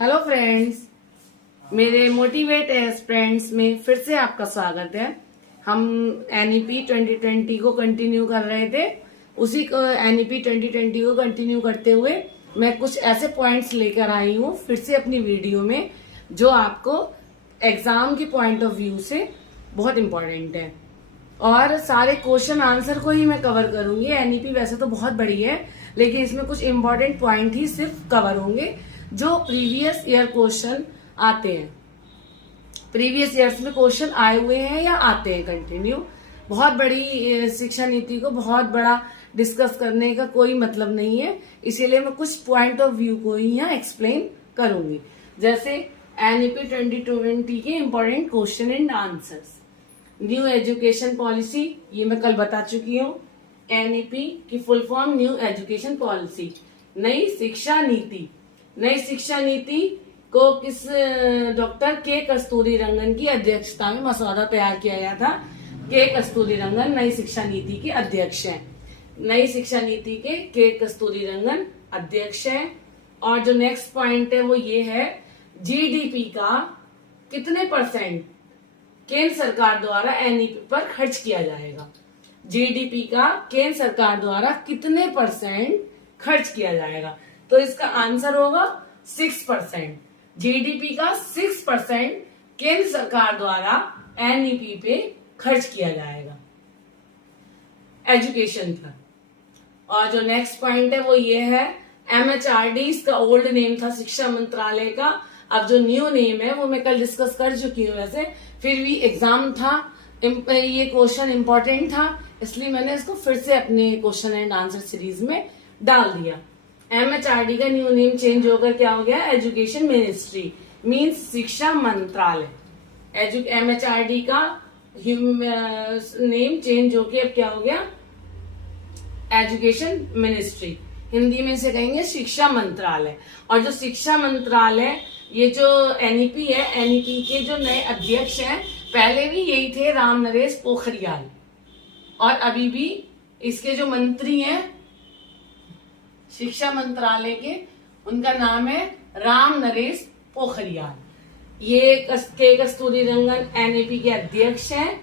Hello friends, मेरे motivate aspirants में फिर से आपका स्वागत है। हम एनईपी 2020 को कंटिन्यू कर रहे थे। उसी को एनईपी 2020 को कंटिन्यू करते हुए मैं कुछ ऐसे पॉइंट्स लेकर आई हूँ फिर से अपनी वीडियो में, जो आपको एग्जाम के पॉइंट ऑफ व्यू से बहुत इंपॉर्टेंट है। और सारे क्वेश्चन आंसर को ही मैं कवर करूंगी। एनईपी वैसे तो बहुत बड़ी है, लेकिन इसमें कुछ इंपॉर्टेंट पॉइंट ही सिर्फ कवर होंगे जो प्रीवियस ईयर क्वेश्चन आते हैं। प्रीवियस ईयर्स में क्वेश्चन आए हुए हैं या आते हैं कंटिन्यू। बहुत बड़ी शिक्षा नीति को बहुत बड़ा डिस्कस करने का कोई मतलब नहीं है, इसीलिए मैं कुछ पॉइंट ऑफ व्यू को ही यहाँ एक्सप्लेन करूंगी। जैसे एनईपी 2020 के important question and answers. New education policy, ये मैं कल बता चुकी हूँ। एनईपी की full form new education policy, नई शिक्षा नीति। नई शिक्षा नीति को किस डॉक्टर के कस्तूरी रंगन की अध्यक्षता में मसौदा तैयार किया गया था। के कस्तूरी रंगन नई शिक्षा नीति के अध्यक्ष हैं। नई शिक्षा नीति के कस्तूरी रंगन अध्यक्ष हैं। और जो नेक्स्ट पॉइंट है वो ये है, जीडीपी का कितने परसेंट केंद्र सरकार द्वारा एनईपी पर खर्च किया जाएगा। जीडीपी का केंद्र सरकार द्वारा कितने परसेंट खर्च किया जाएगा, तो इसका आंसर होगा 6%। जीडीपी का 6% केंद्र सरकार द्वारा एनईपी पे खर्च किया जाएगा एजुकेशन पर। और जो नेक्स्ट पॉइंट है वो ये है, एमएचआरडी, इसका ओल्ड नेम था शिक्षा मंत्रालय का। अब जो न्यू नेम है वो मैं कल डिस्कस कर चुकी हूँ। वैसे फिर भी एग्जाम था, ये क्वेश्चन इंपॉर्टेंट था, इसलिए मैंने इसको फिर से अपने क्वेश्चन एंड आंसर सीरीज में डाल दिया। एमएचआरडी का न्यू नेम चेंज होकर क्या हो गया, एजुकेशन मिनिस्ट्री, मीन्स शिक्षा मंत्रालय। एमएचआरडी का नेम चेंज होकर अब क्या हो गया, एजुकेशन मिनिस्ट्री। हिंदी में से कहेंगे शिक्षा मंत्रालय। और जो शिक्षा मंत्रालय, ये जो एनईपी है, एनईपी के जो नए अध्यक्ष हैं, पहले भी यही थे, राम नरेश पोखरियाल। और अभी भी इसके जो मंत्री हैं शिक्षा मंत्रालय के, उनका नाम है राम नरेश पोखरियाल। ये के कस्तूरी रंगन एनईपी के अध्यक्ष हैं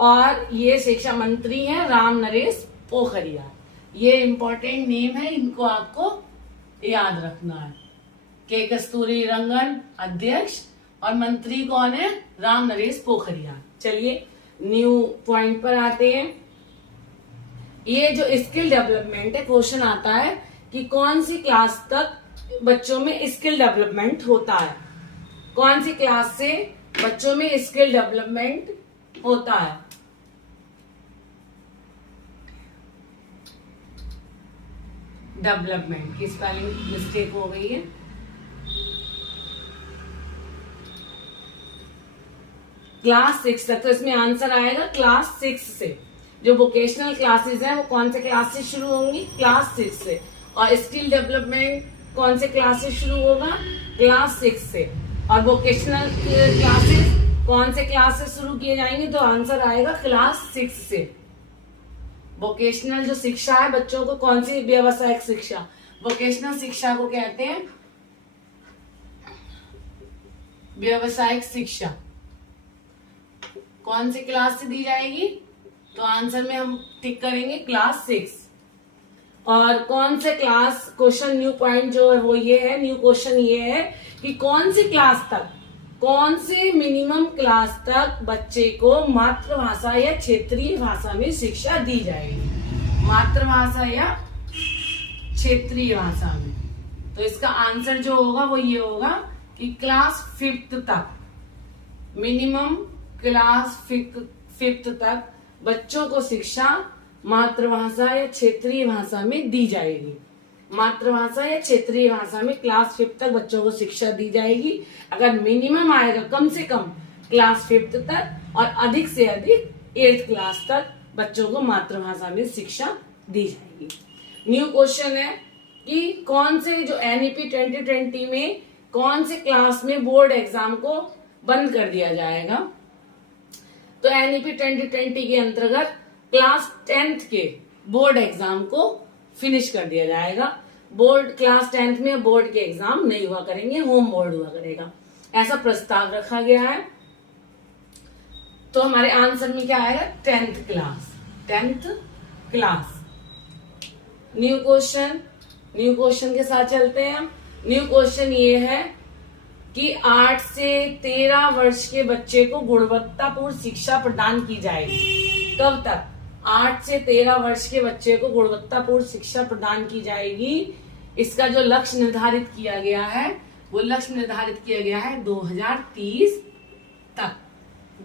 और ये शिक्षा मंत्री हैं राम नरेश पोखरियाल। ये इंपॉर्टेंट नेम है, इनको आपको याद रखना है। के कस्तूरी रंगन अध्यक्ष और मंत्री कौन है, राम नरेश पोखरियाल। चलिए न्यू पॉइंट पर आते हैं। ये जो स्किल डेवलपमेंट है, क्वेश्चन आता है कि कौन सी क्लास तक बच्चों में स्किल डेवलपमेंट होता है। कौन सी क्लास से बच्चों में स्किल डेवलपमेंट होता है। डेवलपमेंट की स्पेलिंग मिस्टेक हो गई है। क्लास 6 तक, तो इसमें आंसर आएगा क्लास 6 से। जो वोकेशनल क्लासेस हैं वो कौन से क्लास से शुरू होंगी, क्लास 6 से। और स्किल डेवलपमेंट कौन से क्लास से शुरू होगा, क्लास 6 से। और वोकेशनल क्लासेस कौन से क्लास से शुरू किए जाएंगे, तो आंसर आएगा क्लास 6 से। वोकेशनल जो शिक्षा है बच्चों को, कौन सी, व्यावसायिक शिक्षा। वोकेशनल शिक्षा को कहते हैं व्यावसायिक शिक्षा। कौन सी क्लास से दी जाएगी, तो आंसर में हम टिक करेंगे क्लास 6। और कौन से क्लास, क्वेश्चन न्यू पॉइंट जो है वो ये है, न्यू क्वेश्चन ये है कि कौन सी क्लास तक, कौन से मिनिमम क्लास तक बच्चे को मातृभाषा या क्षेत्रीय भाषा में शिक्षा दी जाएगी। मातृभाषा या क्षेत्रीय भाषा में। तो इसका आंसर जो होगा वो ये होगा कि क्लास 5th तक, मिनिमम क्लास 5th तक बच्चों को शिक्षा मातृभाषा या क्षेत्रीय भाषा में दी जाएगी। मातृभाषा या क्षेत्रीय भाषा में क्लास 5th तक बच्चों को शिक्षा दी जाएगी। अगर मिनिमम आएगा कम से कम क्लास 5th तक, और अधिक से अधिक 8th क्लास तक बच्चों को मातृभाषा में शिक्षा दी जाएगी। न्यू क्वेश्चन है कि कौन से, जो एनईपी 2020 में कौन से क्लास में बोर्ड एग्जाम को बंद कर दिया जाएगा। तो एनईपी 2020 के अंतर्गत क्लास 10th के बोर्ड एग्जाम को फिनिश कर दिया जाएगा। बोर्ड क्लास 10th में बोर्ड के एग्जाम नहीं हुआ करेंगे, होम बोर्ड हुआ करेगा, ऐसा प्रस्ताव रखा गया है। तो हमारे आंसर में क्या आएगा? 10th class, 10th class. New question के साथ चलते हैं हम। न्यू क्वेश्चन ये है कि 8 से 13 वर्ष के बच्चे को गुणवत्तापूर्ण शिक्षा प्रदान की जाएगी। कब तक? 8 से 13 वर्ष के बच्चे को गुणवत्तापूर्ण शिक्षा प्रदान की जाएगी। इसका जो लक्ष्य निर्धारित किया गया है, वो लक्ष्य निर्धारित किया गया है 2030 तक।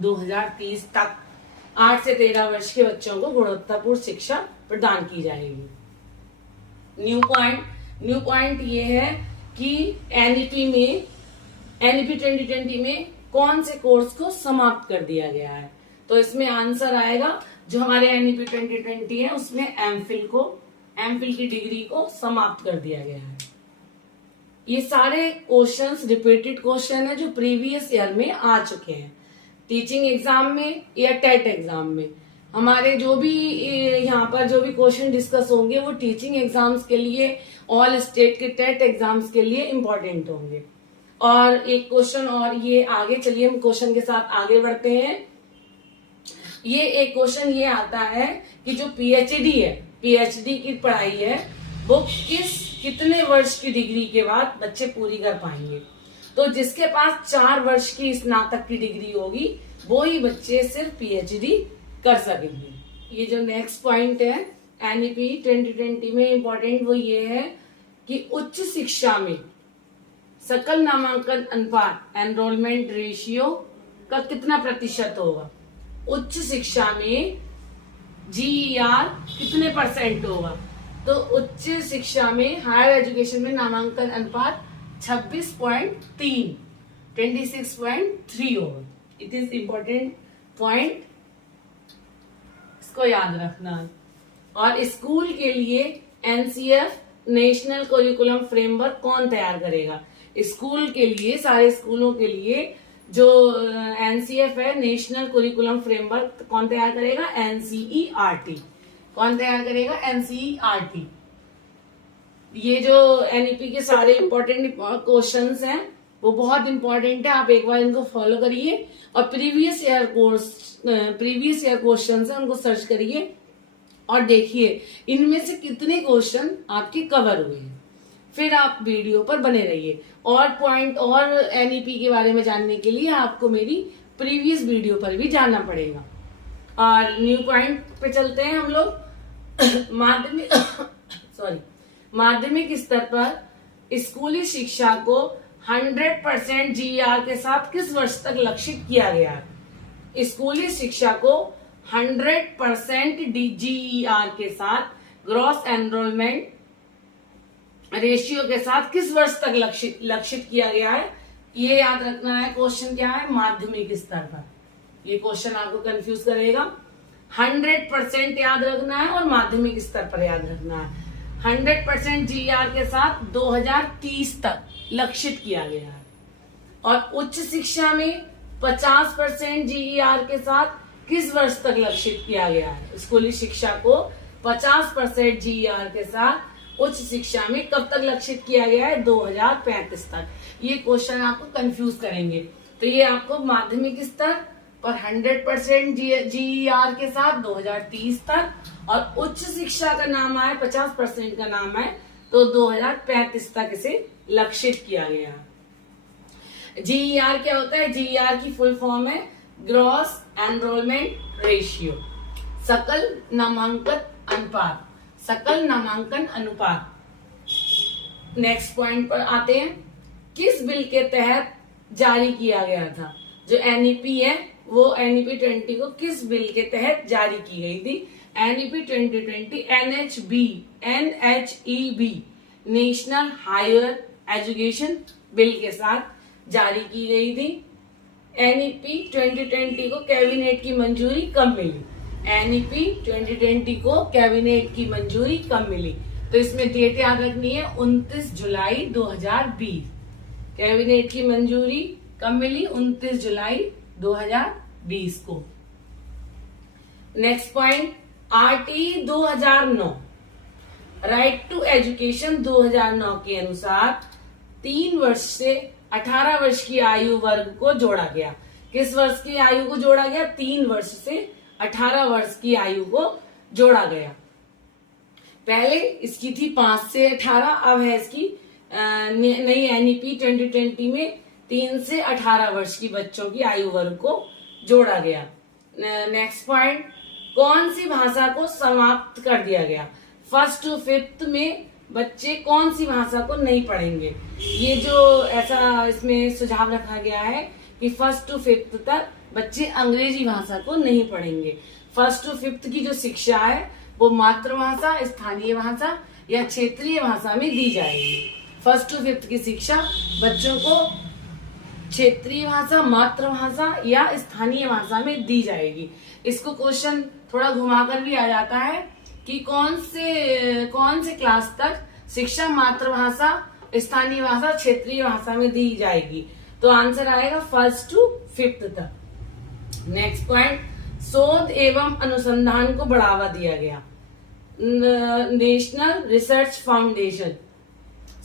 2030 तक 8 से 13 वर्ष के बच्चों को गुणवत्तापूर्ण शिक्षा प्रदान की जाएगी। न्यू पॉइंट ये है कि एनईपी 2020 में कौन से कोर्स को समाप्त कर दिया गया है। तो इसमें आंसर आएगा, जो हमारे एनईपी 2020 है उसमें एमफिल की डिग्री को समाप्त कर दिया गया है। ये सारे क्वेश्चंस रिपीटेड क्वेश्चन है जो प्रीवियस ईयर में आ चुके हैं, टीचिंग एग्जाम में या टेट एग्जाम में। हमारे जो भी यहाँ पर जो भी क्वेश्चन डिस्कस होंगे वो टीचिंग एग्जाम्स के लिए, ऑल स्टेट के टेट एग्जाम्स के लिए इम्पोर्टेंट होंगे। और एक क्वेश्चन और ये आगे, चलिए हम क्वेश्चन के साथ आगे बढ़ते हैं। ये एक क्वेश्चन ये आता है कि जो पीएचडी की पढ़ाई है वो कितने वर्ष की डिग्री के बाद बच्चे पूरी कर पाएंगे। तो जिसके पास 4 वर्ष की स्नातक की डिग्री होगी वो ही बच्चे सिर्फ पीएचडी कर सकेंगे। ये जो नेक्स्ट पॉइंट है एनईपी 2020 में इम्पोर्टेंट, वो ये है कि उच्च शिक्षा में सकल नामांकन अनुपात एनरोलमेंट रेशियो का कितना प्रतिशत होगा। उच्च शिक्षा में जीईआर कितने % होगा। तो उच्च शिक्षा में, हायर एजुकेशन में नामांकन अनुपात 26.3 26.3 होगा। इट इज इम्पोर्टेंट पॉइंट, इसको याद रखना। और स्कूल के लिए एनसीएफ नेशनल करिकुलम फ्रेमवर्क कौन तैयार करेगा। स्कूल के लिए, सारे स्कूलों के लिए जो एनसीएफ है, नेशनल करिकुलम फ्रेमवर्क, कौन तैयार करेगा? एनसीईआरटी। कौन तैयार करेगा? एनसीईआरटी। ये जो एनईपी के सारे इंपॉर्टेंट क्वेश्चंस हैं वो बहुत इंपॉर्टेंट है, आप एक बार इनको फॉलो करिए और प्रीवियस ईयर क्वेश्चंस है उनको सर्च करिए और देखिए इनमें से कितने क्वेश्चन आपके कवर हुए हैं। फिर आप वीडियो पर बने रहिए। और पॉइंट और एनईपी के बारे में जानने के लिए आपको मेरी प्रीवियस वीडियो पर भी जाना पड़ेगा। और न्यू पॉइंट पे चलते हैं हम लोग। माध्यमिक स्तर पर स्कूली शिक्षा को 100% जीईआर के साथ किस वर्ष तक लक्षित किया गया है। स्कूली शिक्षा को 100% जीईआर के साथ, ग्रॉस एनरोलमेंट रेशियो के साथ किस वर्ष तक लक्षित किया गया है। ये याद रखना है। क्वेश्चन क्या है? माध्यमिक स्तर पर। ये क्वेश्चन आपको कंफ्यूज करेगा। 100% याद रखना है और माध्यमिक स्तर पर याद रखना है। 100% जीईआर के साथ 2030 तक लक्षित किया गया है। और उच्च शिक्षा में 50% जीईआर के साथ किस वर्ष तक लक्षित किया गया है। स्कूली शिक्षा को 50% जीईआर के साथ उच्च शिक्षा में कब तक लक्षित किया गया है? 2035 तक। ये क्वेश्चन आपको कंफ्यूज करेंगे। तो ये आपको माध्यमिक स्तर पर 100% जीईआर के साथ 2030 तक, और उच्च शिक्षा का नाम आए 50% का नाम है तो 2035 तक इसे लक्षित किया गया। जीईआर क्या होता है? जीईआर की फुल फॉर्म है ग्रॉस एनरोलमेंट रेशियो, सकल नामांकन अनुपात। सकल नामांकन अनुपात। नेक्स्ट पॉइंट पर आते हैं। किस बिल के तहत जारी किया गया था? जो एनईपी है वो एनईपी 20 को किस बिल के तहत जारी की गई थी? NEP 2020 NHEB national higher education bill के साथ जारी की गई थी। एनईपी 2020 को कैबिनेट की मंजूरी कब मिली? एनईपी 2020 को कैबिनेट की मंजूरी कब मिली? तो इसमें डेट याद रखनी है 29 जुलाई 2020। कैबिनेट की मंजूरी कब मिली? 29 जुलाई 2020 को। Next point, RT 2009 right to education 2009 के अनुसार 3 वर्ष से 18 वर्ष की आयु वर्ग को जोड़ा गया। किस वर्ष की आयु को जोड़ा गया? 3 वर्ष से 18 वर्ष की आयु को जोड़ा गया। पहले इसकी थी 5 से 18, अब है इसकी नई एनईपी 2020 में 3 से 18 वर्ष की बच्चों की आयु वर्ग को जोड़ा गया। नेक्स्ट पॉइंट, कौन सी भाषा को समाप्त कर दिया गया? 1st to 5th में बच्चे कौन सी भाषा को नहीं पढ़ेंगे? ये जो ऐसा इसमें सुझाव रखा गया है कि 1st to 5th तक बच्चे अंग्रेजी भाषा को नहीं पढ़ेंगे। 1st to 5th की जो शिक्षा है वो मातृभाषा, स्थानीय भाषा या क्षेत्रीय भाषा में दी जाएगी। 1st to 5th की शिक्षा बच्चों को क्षेत्रीय भाषा, मातृभाषा या स्थानीय भाषा में दी जाएगी। इसको क्वेश्चन थोड़ा घुमाकर भी आ जाता है कि कौन से क्लास तक शिक्षा मातृभाषा, स्थानीय भाषा, क्षेत्रीय भाषा में दी जाएगी? तो आंसर आएगा 1st to 5th तक। नेक्स्ट पॉइंट, शोध एवं अनुसंधान को बढ़ावा दिया गया। नेशनल रिसर्च फाउंडेशन,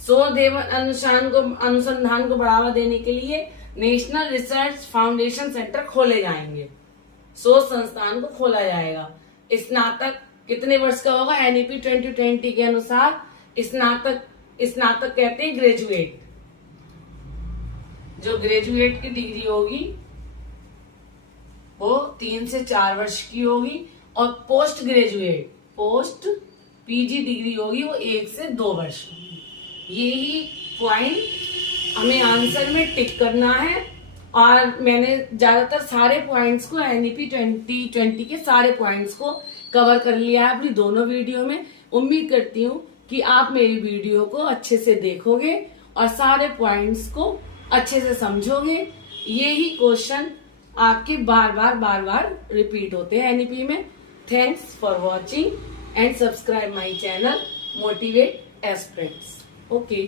शोध एवं अनुसंधान को बढ़ावा देने के लिए नेशनल रिसर्च फाउंडेशन सेंटर खोले जाएंगे, शोध संस्थान को खोला जाएगा। स्नातक कितने वर्ष का होगा? एनईपी 2020 के अनुसार स्नातक कहते हैं ग्रेजुएट, जो ग्रेजुएट की डिग्री होगी वो 3 से 4 वर्ष की होगी, और पोस्ट पीजी डिग्री होगी वो 1 से 2 वर्ष की। यही पॉइंट हमें आंसर में टिक करना है, और मैंने ज्यादातर सारे पॉइंट्स को एनईपी 2020 के सारे पॉइंट्स को कवर कर लिया है अपनी दोनों वीडियो में। उम्मीद करती हूँ कि आप मेरी वीडियो को अच्छे से देखोगे और सारे पॉइंट्स को अच्छे से समझोगे। यही क्वेश्चन आपके बार बार रिपीट होते हैं एनईपी में। Thanks for watching and subscribe my channel motivate aspirants. Okay.